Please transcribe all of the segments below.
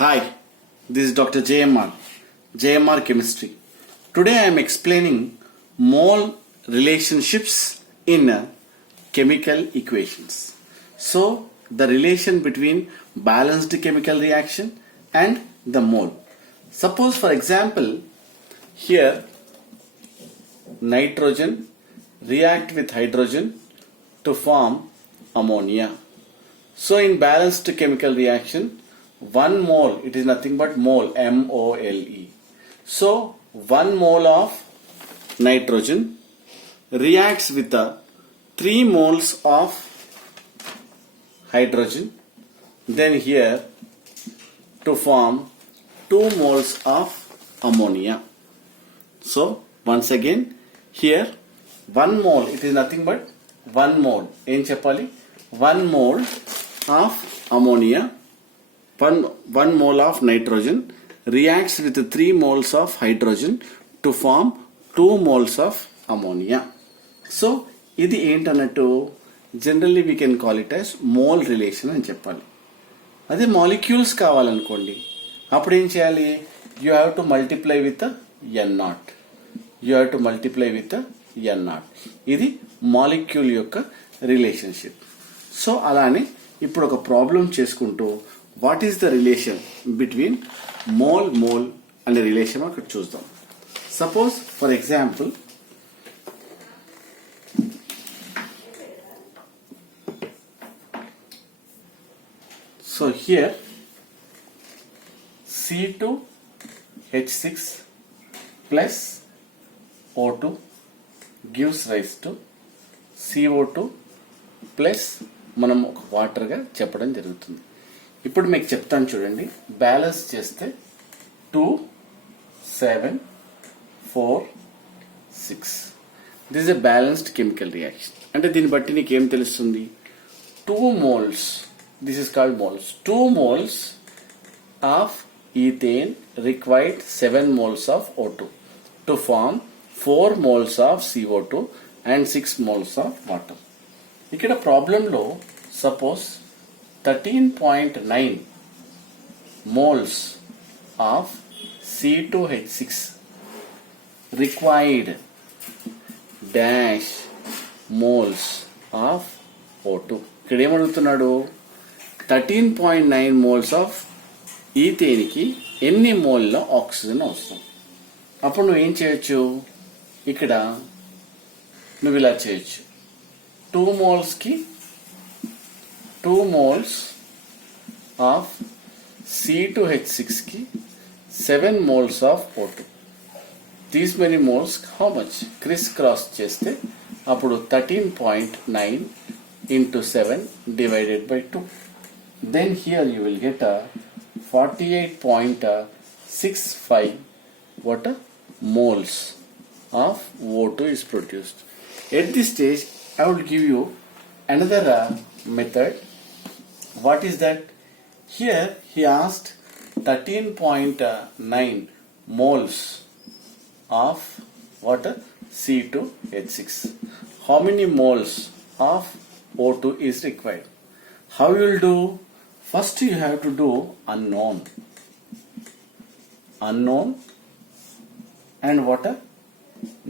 Hi, this is Dr. JMR Chemistry. Today I am explaining mole relationships in chemical equations. So, the relation between balanced chemical reaction and the mole. Suppose for example, here nitrogen react with hydrogen to form ammonia. So in balanced chemical reaction, 1 mole, it is nothing but mole, M-O-L-E. So 1 mole of nitrogen reacts with the 3 moles of hydrogen, then here to form 2 moles of ammonia. So once again, here 1 mole, it is nothing but 1 mole. Em cheppali? 1 mole of ammonia, 1 mole of nitrogen reacts with 3 moles of hydrogen to form 2 moles of ammonia. So, ఇది ఏంటన్నట్టు generally we can call it as mole relation అని చెప్పాలి. అదే molecules కావాలనుకోండి, అప్పుడు ఏం చేయాలి? You have to multiply with N0. You have to multiply with N0. ఇది మాలిక్యూల్ యొక్క రిలేషన్షిప్. సో అలానే ఇప్పుడు ఒక ప్రాబ్లం చేసుకుంటూ what is the relation between mole అనే రిలేషన్ అక్కడ చూద్దాం. Suppose for example so here C2H6 plus O2 gives rise to CO2 plus మనం ఒక వాటర్గా చెప్పడం జరుగుతుంది. ఇప్పుడు మీకు చెప్తాను చూడండి. బ్యాలెన్స్ చేస్తే 2, 7, 4, 6. This is a balanced chemical reaction. అంటే దీన్ని బట్టి నీకు ఏం తెలుస్తుంది? 2 moles, this is called moles. 2 moles of ethane required 7 moles of O2 to form 4 moles of CO2 and 6 moles of water. ఇక్కడ ప్రాబ్లంలో suppose 13.9 moles of C2H6 required dash moles of O2. ఇక్కడ ఏమడుగుతున్నాడు? 13.9 moles of ఈథేన్కి ఎన్ని మోల్లో oxygen అవసరం? అప్పుడు నువ్వు ఏం చేయొచ్చు? ఇక్కడ నువ్వు ఇలా చేయొచ్చు. 2 molesకి 2 moles ఆఫ్ C2H6కి 7 moles of O2. These many moles how much? Criss cross చేస్తే అప్పుడు 13.9 into 7 divided by 2. Then here you will get a 48.65 moles of O2 is produced. At this stage, I will give you another method. What is that? Here he asked 13.9 moles of C2H6. How many moles of O2 is required? How you will do? First you have to do unknown and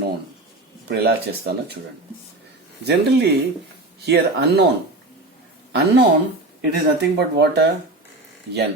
known. ఇప్పుడు ఎలా చేస్తానో చూడండి. Generally here unknown it is nothing but N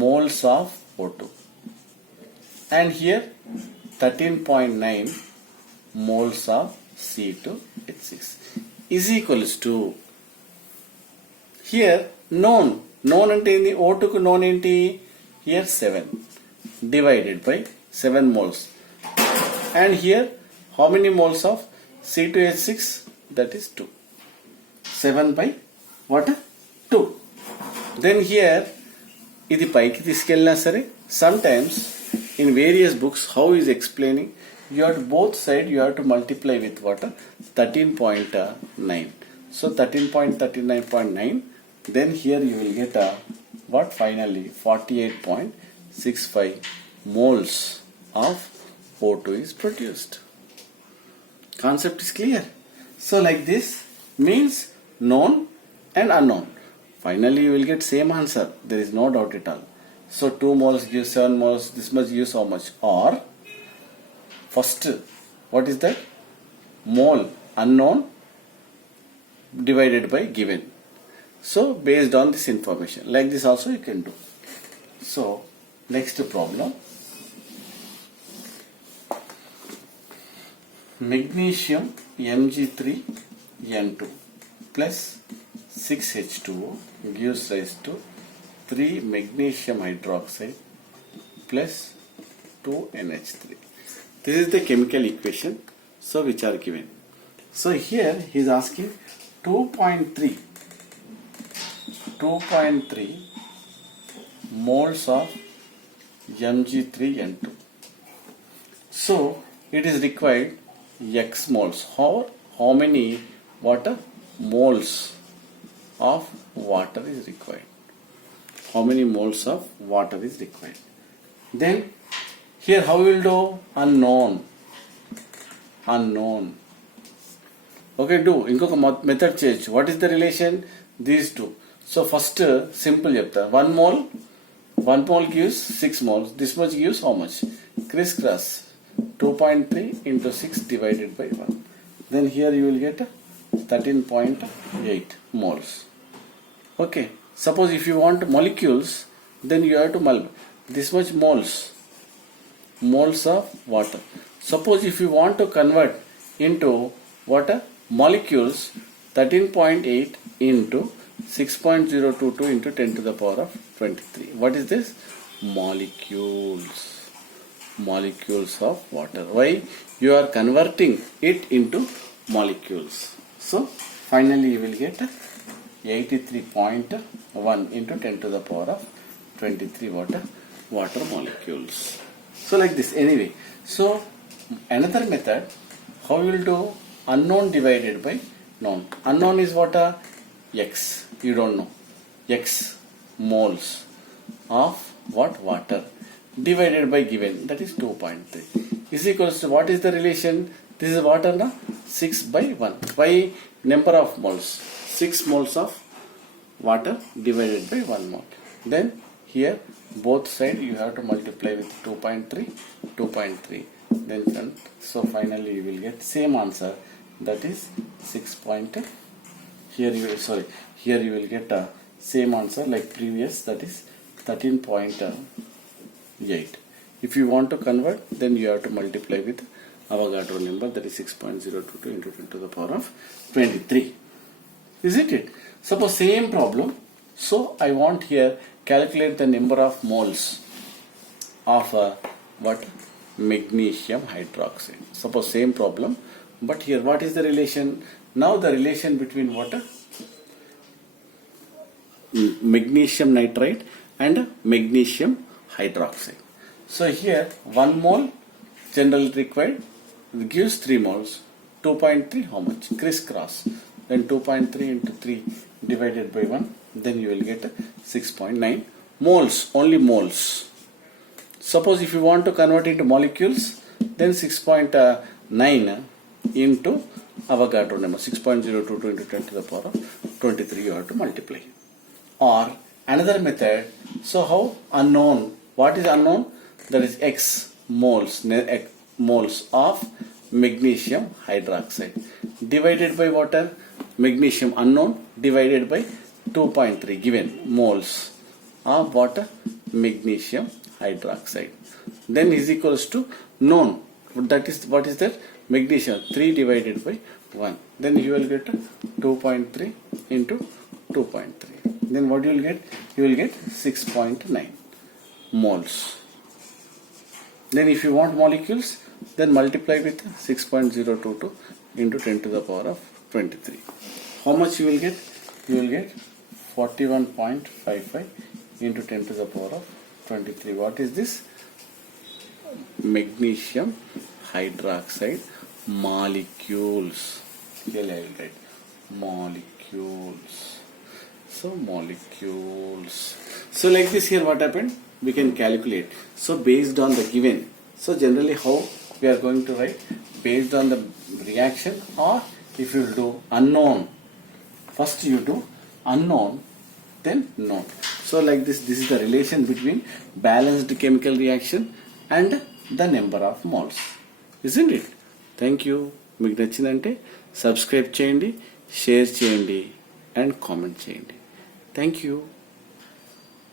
moles of O2, and here 13.9 moles of C2H6 is equals to here known అంటే ఏంటి? O2కు known ఏంటి? here 7 divided by 7 moles, and here how many moles of C2H6? that is 2. 7 by 2. Then here ఇది పైకి తీసుకెళ్ళినా సరే, sometimes in various books how is explaining, you have to both side you have to multiply with 13.9. so 13.39.9, then here you will get finally 48.65 moles of O2 is produced. Concept is clear. So like this means known and unknown. Finally you will get same answer. There is no doubt at all. So 2 moles gives 7 moles. This much gives how much? Or first, what is that? Mole unknown divided by given. So based on this information, like this also you can do. So next problem. Magnesium Mg3N2 plus 6H2O gives rise to 3 magnesium hydroxide plus 2 NH3. This is the chemical equation, so which are given. So here he is asking 2.3 moles of Mg3N2. So it is required X moles. How many water moles of water is required? How many moles of water is required? Then here how we will do? Unknown. Okay, do ఇంకొక method చేయొచ్చు. What is the relation? These two. So first simple చెప్తా. 1 mole gives 6 moles. This much gives how much? Crisscross. 2.3 into 6 divided by 1. Then here you will get 13.8 moles. Okay. Suppose if you want molecules, then you have to this much moles of water. Suppose if you want to convert into water molecules, 13.8 into 6.022 into 10 to the power of 23. What is this? Molecules of water. Why? You are converting it into molecules. So finally you will get 83.1 into 10 to the power of 23 water molecules. So like this. Anyway, so another method, how you will do? Unknown divided by known. Unknown is what? X. You don't know. X moles of what? Water divided by given, that is 2.3 is equals to, what is the relation? This is water na? 6 by 1 by number of moles. 6 moles of water divided by 1 mole. Then here both sides you have to multiply with 2.3. Then so finally you will get same answer, that is 6 point. Here you will get same answer like previous, that is 13.8. If you want to convert, then you have to multiply with Avogadro number, that is 6.022 into 10 to the power of 23. Isn't it? Suppose same problem. So I want here calculate the number of moles of what? Magnesium hydroxide. Suppose same problem, but here what is the relation? Now the relation between water, magnesium nitride and magnesium hydroxide. So here 1 mole generally required gives 3 moles. 2.3 how much? Crisscross. Then 2.3 into 3 divided by 1. Then you will get 6.9 moles. Only moles. Suppose if you want to convert into molecules, then 6.9 into Avogadro number, 6.022 into 10 to the power of 23 you have to multiply. Or another method, so how? Unknown. What is unknown? That is X moles of magnesium hydroxide divided by water. Magnesium unknown divided by 2.3 given moles of water magnesium hydroxide. Then is equals to known. That is, what is that? Magnesium 3 divided by 1. Then you will get 2.3 into 2.3. Then what you will get? You will get 6.9 moles. Then if you want molecules, then multiply with 6.022 into 10 to the power of 23. How much you will get? You will get 41.55 into 10 to the power of 23. What is this? Magnesium hydroxide molecules. Here I will write molecules. So molecules. So like this, here what happened? We can calculate. So based on the given. So generally how we are going to write? Based on the reaction, or if you do unknown. First you do unknown then not. So like this is the relation between balanced chemical reaction and the number of moles, isn't it? Thank you. మీకు నచ్చిందంటే subscribe చేయండి, share చేయండి and comment చేయండి. Thank you.